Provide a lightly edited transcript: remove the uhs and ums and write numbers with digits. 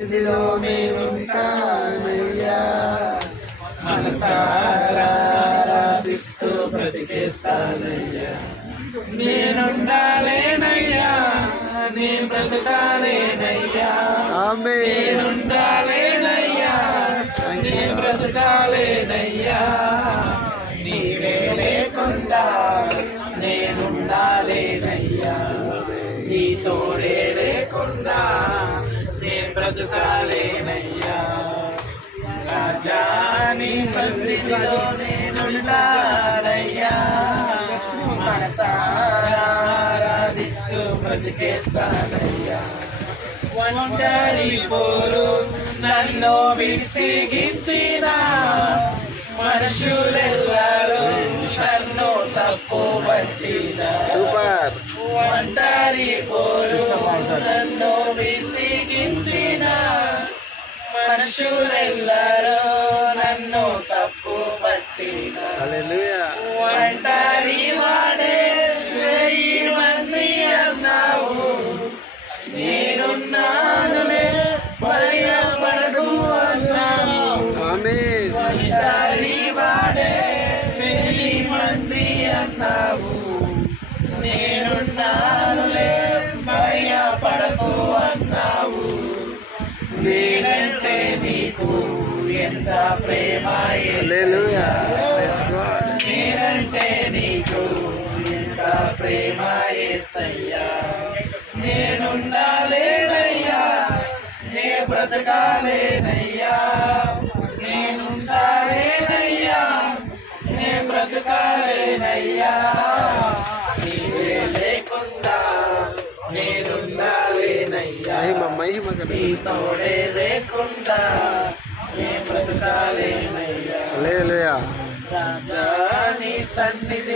ఇదిలో నేనుంటానయ్యా, మనసారా ఆరాధిస్తూ బ్రతికేస్తానయ్యా. నేనుండాలేనయ్యా, నీ బ్రతకాలేనయ్యా, నేనుండాలేనయ్యా, నీ బ్రతకాలేనయ్యా. నీవే లేకుండా నేనుండాలేనయ్యా, నీ తోడే లేకుండా నే బ్రతకాలేనయ్యా. రాజా నీ సన్నిధిలో నేనుండాలయ్యా, మనసారా ఆరాధిస్తూ బ్రతికేస్తానయ్యా. ఒంటరి పోరు నన్ను విసిగించిన మనుషులెల్లరూ నన్ను తప్పు పట్టిన, ఒంటరి పోరు నన్ను విసిగించిన మనుషులెల్లరూ నన్ను తప్పు పట్టిన, ఒంటరి వాడే 1000 మంది అన్నావు, నేనున్నానులే భయపడకు అన్నావు. ఒంటరి వాడే 1000 మంది అన్నావు, నేనున్నానులే భయపడకు అన్నావు. నేనంటే నీకు ఎంత ప్రేమ యేసయ్యా, నేనంటే నీకు ఎంత ప్రేమ యేసయ్యా. నేనుండాలేనయ్యా, నే బ్రతకాలేనయ్యా, నేనుండాలేనయ్యా, నే బ్రతకాలేనయ్యా. నీవే లేకుండా నేనుండాలేనయ్యా, నీ తోడే లేకుండా నే బ్రతకాలేనయ్యా. రాజా నీ సన్నిధి